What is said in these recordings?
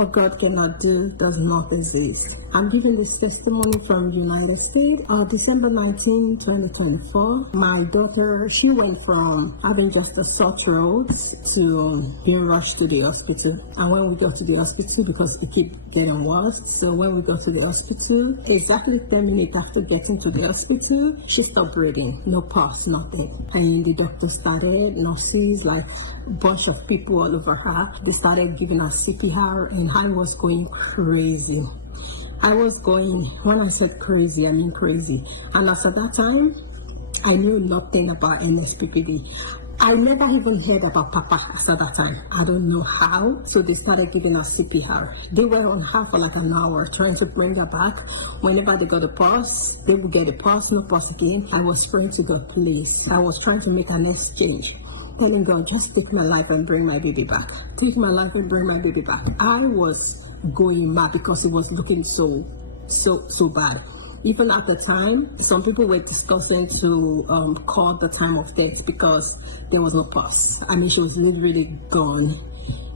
What God cannot do does not exist. I'm giving this testimony from United States. December 19, 2024, my daughter, she went from having just a sore throat to being rushed to the hospital. And when we got to the hospital, because it kept getting worse, so when we got to the hospital, exactly 10 minutes after getting to the hospital, she stopped breathing. No pulse, nothing. And the doctor started, nurses, like a bunch of people all over her. They started giving her CPR, and I was going crazy. When I said crazy, I mean crazy. And as at that time, I knew nothing about NSPPD. I never even heard about Papa at that time. I don't know how. So they started giving us CPR. They were on her for like an hour trying to bring her back. Whenever they got a pulse, they would get a pulse, no pulse again. I was praying to God, please. I was trying to make an exchange, telling God, just take my life and bring my baby back. Take my life and bring my baby back. I was going mad because it was looking so bad. Even at the time, some people were discussing to call the time of death because there was no pulse. I mean, she was literally gone.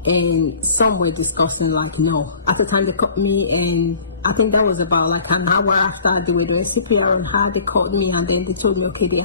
And some were discussing like, no. At the time, they called me, and I think that was about like an hour after they were doing CPR on her. They called me, and then they told me, okay, the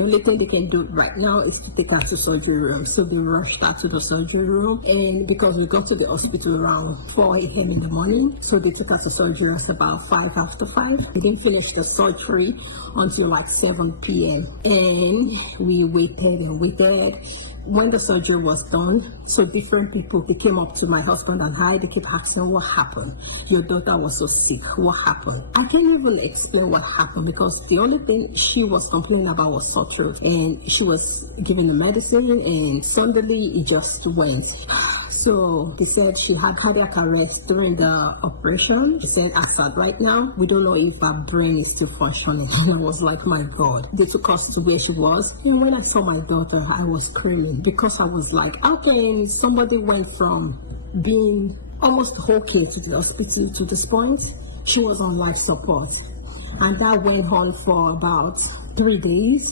only thing they can do right now is to take her to surgery room. So they rushed her to the surgery room, and because we got to the hospital around 4 a.m. in the morning, so they took her to surgery at about 5 after 5. We didn't finish the surgery until like 7 p.m. And we waited and waited. When the surgery was done, so different people, they came up to my husband and I, they kept asking, what happened? Your daughter was so sick, what happened? I can't even explain what happened because the only thing she was complaining about was sore throat, and she was given the medicine, and suddenly it just went. So they said she had cardiac arrest during the operation. They said, as at right now, we don't know if her brain is still functioning. And I was like, my God. They took us to where she was. And when I saw my daughter, I was screaming because I was like, how can somebody went from being almost okay to the hospital to this point? She was on life support. And that went on for about 3 days.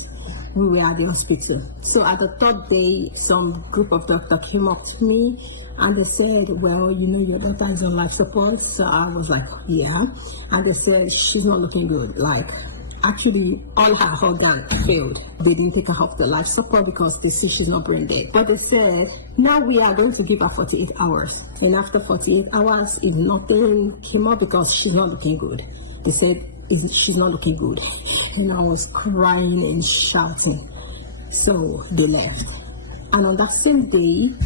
We were at the hospital. So at the third day, some group of doctors came up to me and they said, well, you know, your daughter is on life support. So I was like, yeah. And they said, she's not looking good. Like, actually, all her organs failed. They didn't take her off the life support because they see she's not brain dead. But they said, now we are going to give her 48 hours. And after 48 hours, if nothing came up because she's not looking good, they said, she's not looking good. And I was crying and shouting. So they left. And on that same day,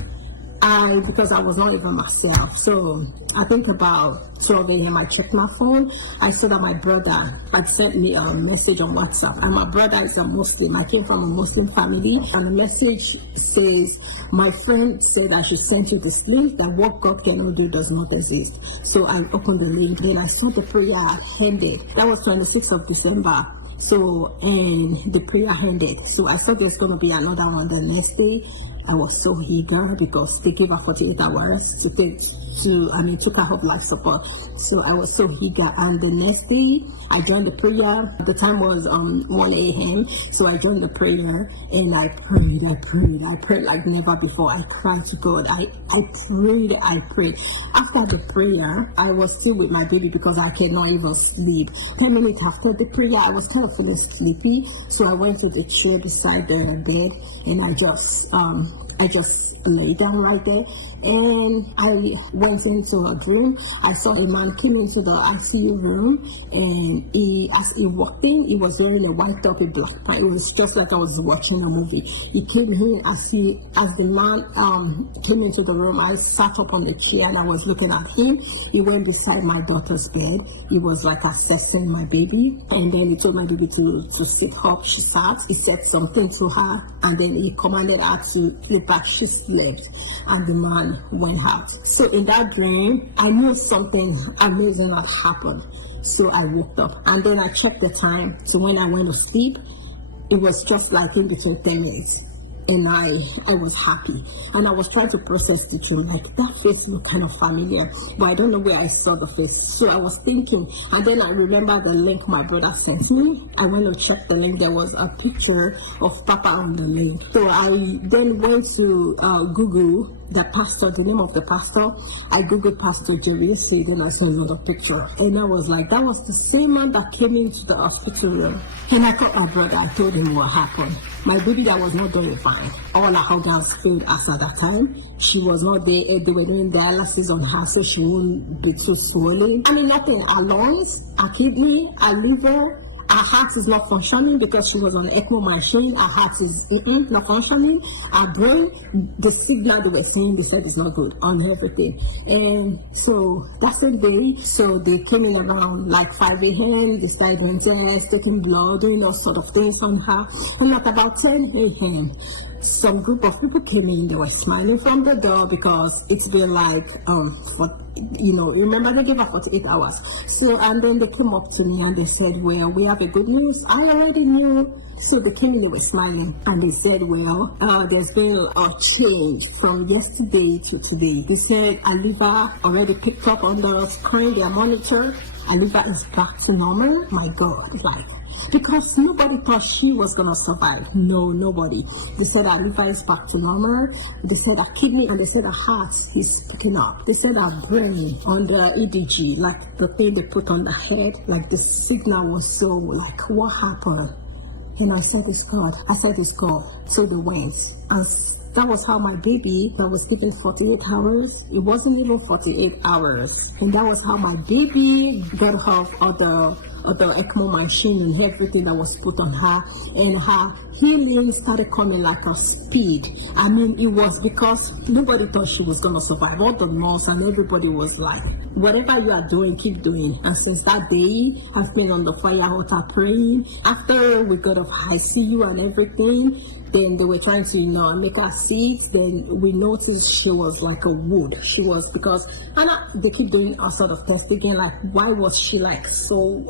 because I was not even myself, so I think about 12 a.m. I checked my phone. I saw that my brother had sent me a message on WhatsApp, and my brother is a Muslim. I came from a Muslim family, and the message says, my friend said I should send you this link, that what God cannot do does not exist. So I opened the link, then I saw the prayer ended. That was 26th of December. So, and the prayer ended. So I thought there's going to be another one the next day. I was so eager because they gave her 48 hours took her off life support. So I was so eager. And the next day, I joined the prayer. The time was 1 a.m. So I joined the prayer and I prayed like never before. I cried to God. I prayed. After the prayer, I was still with my baby because I cannot even sleep. 10 minutes after the prayer, I was kind of feeling sleepy. So I went to the chair beside the bed and I just lay down right there, and I went into a room. I saw a man came into the ICU room, and as he walked in, he was wearing a white top, a black pant. It was just like I was watching a movie. He came in as the man came into the room. I sat up on the chair and I was looking at him. He went beside my daughter's bed. He was like assessing my baby, and then he told my baby to sit up. She sat. He said something to her, and then he commanded her to flip back. She slept, and the man went out. So in that dream, I knew something amazing had happened. So I woke up, and then I checked the time. So when I went to sleep, it was just like in between 10 minutes. And I was happy, and I was trying to process the dream, like that face looked kind of familiar, but I don't know where I saw the face. So I was thinking, and then I remember the link my brother sent me. I went to check the link. There was a picture of Papa on the link. So I then went to Google the pastor, the name of the pastor. I googled Pastor Jerry, then I saw another picture. And I was like, that was the same man that came into the hospital room. And I called my brother, I told him what happened. My baby that was not doing fine. All her organs failed us at that time. She was not there. They were doing dialysis on her so she wouldn't be too swollen. I mean, nothing. Our lungs, our kidney, our liver, our heart is not functioning because she was on an ECMO machine. Our heart is not functioning. Our brain, the signal they were saying, they said it's not good on everything. And so that's the day. So they came in around like 5 a.m. They started doing tests, taking blood, doing all sort of things on her. And at about 10 a.m., some group of people came in. They were smiling from the door because it's been like, remember they gave her 48 hours. So, and then they came up to me and they said, well, we have a good news. I already knew. So they came in, they were smiling and they said, well, there's been a change from yesterday to today. They said a liver already picked up on the screen, their monitor. A liver is back to normal. My God, like, because nobody thought she was going to survive. No, nobody. They said her liver is back to normal. They said her kidney and they said her heart is picking up. They said her brain on the EDG, like the thing they put on the head, like the signal was so like, what happened? And I said, it's God. I said, it's God. So they went. And that was how my baby, that was given 48 hours. It wasn't even 48 hours. And that was how my baby got off of the ECMO machine and everything that was put on her. And her healing started coming like a speed. I mean, it was because nobody thought she was going to survive. All the nurse and everybody was like, whatever you are doing, keep doing. And since that day, I've been on the fire altar praying. After we got off ICU and everything, then they were trying to, make her sit. Then we noticed she was like a wood. She was because, they keep doing a sort of test again, like, why was she like so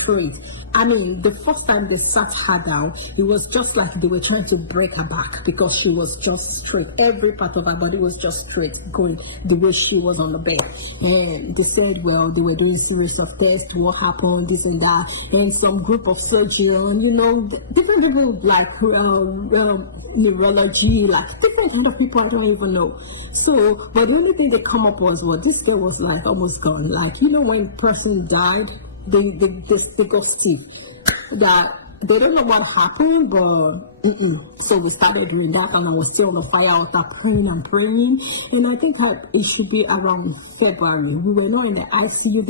straight? I mean, the first time they sat her down, it was just like they were trying to break her back because she was just straight. Every part of her body was just straight, going the way she was on the bed. And they said, well, they were doing series of tests, what happened, this and that. And some group of surgeons, different people like neurology, like different kind of people I don't even know. So, but the only thing that come up was, well, this girl was like almost gone. Like, when person died, they go stiff. That they don't know what happened, but so we started doing that, and I was still on the fire altar praying and praying. And I think it should be around February. We were not in the ICU.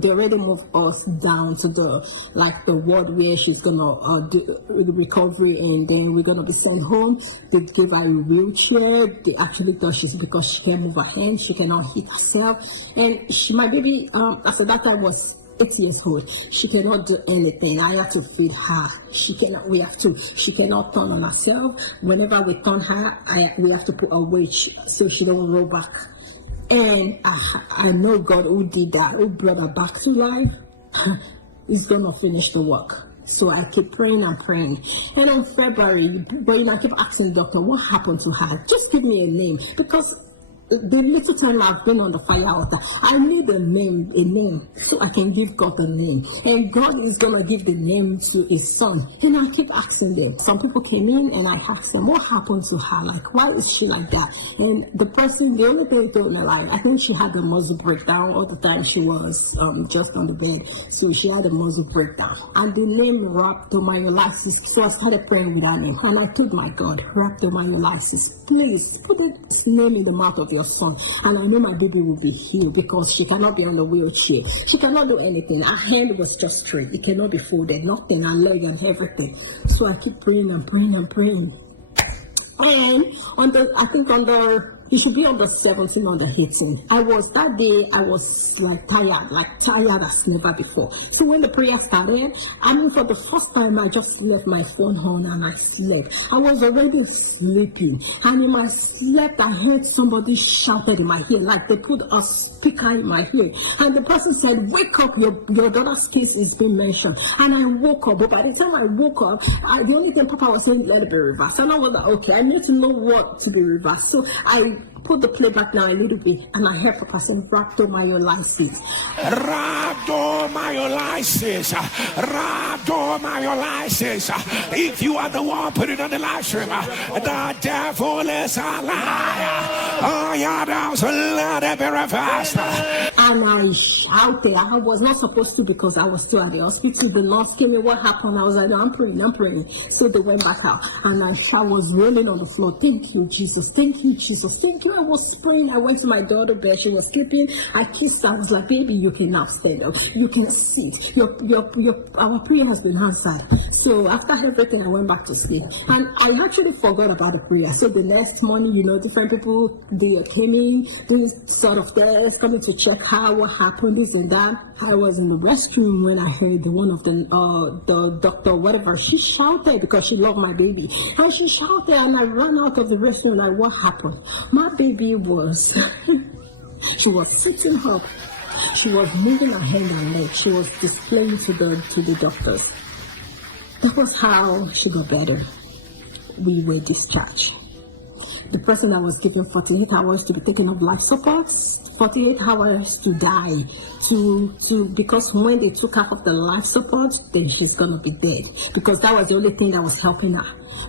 They already moved us down to the ward where she's gonna do the recovery, and then we're gonna be sent home. They gave her a wheelchair. They actually thought because she can't move her hands, she cannot hit herself. And my baby, after that time was 8 years old. She cannot do anything. I have to feed her. She cannot turn on herself. Whenever we turn her, we have to put a weight so she don't roll back. And I know God who did that, who brought her back to life, is gonna finish the work. So I keep praying and praying. And on February, I keep asking the doctor, what happened to her? Just give me a name. Because the little time I've been on the fire altar, I need a name, so I can give God a name. And God is going to give the name to his son. And I keep asking them. Some people came in and I asked them, what happened to her? Like, why is she like that? And the only thing they told me, like, I think she had a muscle breakdown all the time she was just on the bed. So she had a muscle breakdown. And the name rhabdomyolysis. So I started praying with that name. And I told my God, rhabdomyolysis, please put this name in the mouth of your son, and I know my baby will be healed because she cannot be on the wheelchair. She cannot do anything. Her hand was just straight. It cannot be folded. Nothing. Her leg and everything. So I keep praying and praying and praying. And it should be on the 17th, on the 18th. That day I was tired as never before. So when the prayer started, for the first time, I just left my phone on and I slept. I was already sleeping. And in my sleep, I heard somebody shouted in my ear, like they put a speaker in my ear. And the person said, wake up, your daughter's case is being mentioned. And I woke up. But by the time I woke up, the only thing Papa was saying, let it be reversed. And I was like, okay, I need to know what to be reversed. So I Put the playback now a little bit, and I heard Papa say, rhabdomyolysis. Rhabdomyolysis. Rhabdomyolysis. If you are the one, put it on the live stream. The devil is a liar. Oh, yeah, that's let it be reversed. And I shouted. I was not supposed to because I was still at the hospital. The nurse came in. What happened? I was like, I'm praying. So they went back out, and I was rolling on the floor. Thank you, Jesus. Thank you, Jesus. Thank you. I was praying. I went to my daughter's bed. She was sleeping. I kissed her. I was like, baby, you can now stand up. You can sit. Our prayer has been answered. So after everything, I went back to sleep, and I actually forgot about the prayer. So the next morning, different people they came in, doing sort of tests, coming to check what happened, this and that. I was in the restroom when I heard one of the doctor, whatever, she shouted because she loved my baby. And she shouted, and I ran out of the restroom like, what happened? My baby was, she was sitting up. She was moving her hand and leg. She was displaying to the doctors. That was how she got better. We were discharged. The person that was given 48 hours to be taken off life support, 48 hours to die, because when they took her off the life support, then she's gonna be dead, because that was the only thing that was helping her.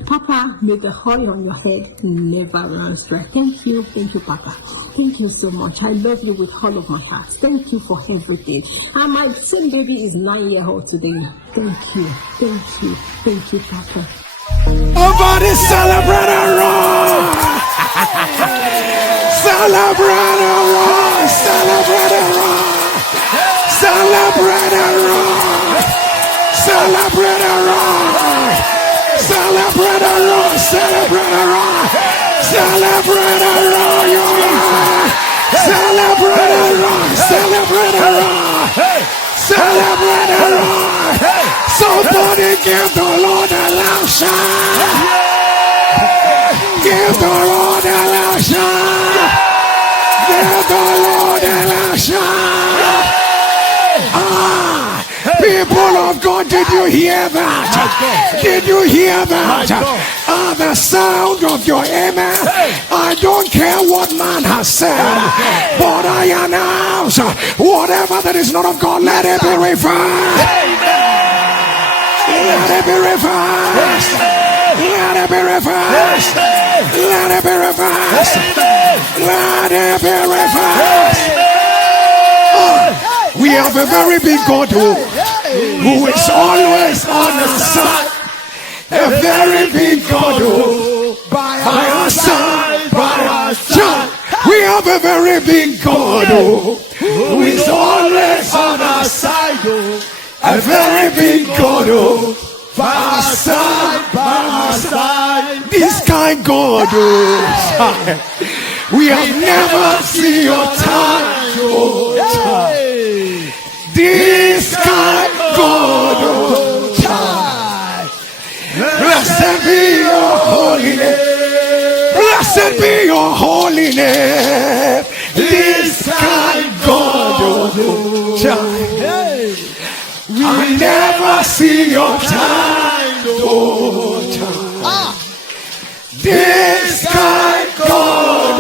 Papa, may the oil on your head never run dry. Thank you, Papa. Thank you so much. I love you with all of my heart. Thank you for everything. And my son baby is 9 years old today. Thank you, Papa. Somebody celebrate a roar! Celebrate a roar! Celebrate a roar! Celebrate a roar! Celebrate a roar! Celebrate a roar! Celebrate a roar! Celebrate a roar! Celebrate a roar! Celebrate a roar! Celebrate a roar! Somebody give the Lord a loud shout! Give the Lord a loud shout! Give the Lord a loud shout! People of God, did you hear that? Did you hear that? The sound of your amen. I don't care what man has said, but I announce whatever that is not of God, let it be reversed. Let it be reversed. Let it be reversed. Let it be reversed. Let it be reversed. We have a very big God who is always on our side. A very big God by our side, by our side. We have a very big God who is always on our side. A very big God by our side, by our side. This kind God, we have never seen your time. This kind God, blessed be your holy name. Blessed be your holy name. This kind God, we never see your time. This kind God,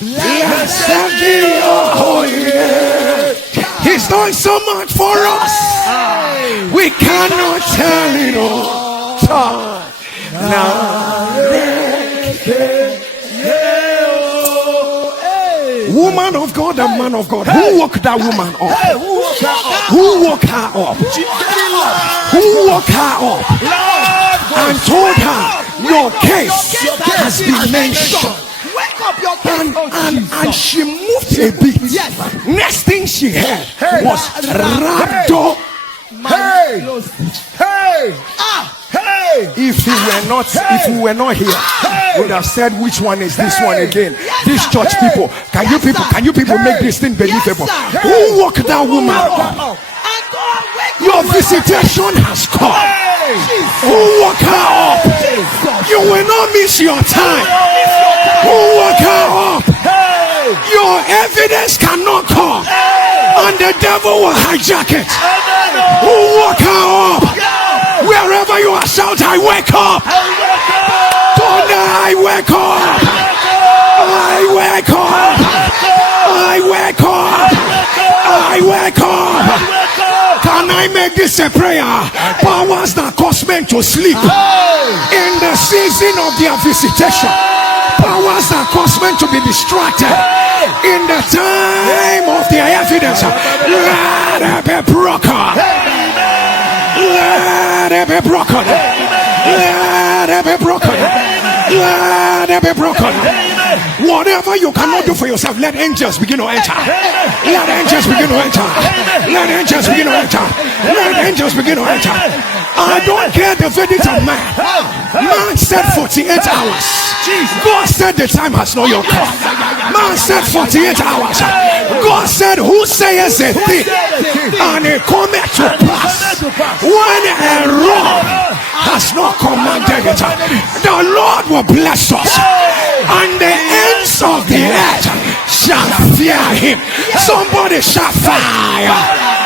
blessed be your holy name. He's done so much for us. We cannot tell it all. Woman of God and man of God, who woke that woman up? Who woke her up? Who woke her up and told her your case has been mentioned? And she moved a bit. Next thing she heard was Rado. If we were not here, we would have said, which one is this one again? These church people, can you people make this thing believable? Who woke that woman up? Your visitation has come. Who woke her up? You will not miss your time. Who woke her up? Your evidence cannot come, and the devil will hijack it. Who woke her up? Wherever you are, shout, I wake up. To I wake up. I wake up. I wake up. I wake up. Can I make this a prayer? Powers that cause men to sleep in the season of their visitation. Powers that cause men to be distracted in the time of their evidence. Let it be broken. Let it be broken. Let it be broken. Let it be broken. Whatever you cannot do for yourself, let angels begin to enter. Let angels begin to enter. Let angels begin to enter. Let angels begin to enter. I don't care the verdict of man. Man said 48 hours. God said the time has not yet come. Man said 48 hours. God said, who says a thing and it cometh to pass when a wrong has not commanded it? The Lord will bless us, and the ends of the earth shall fear him. Somebody shall fire.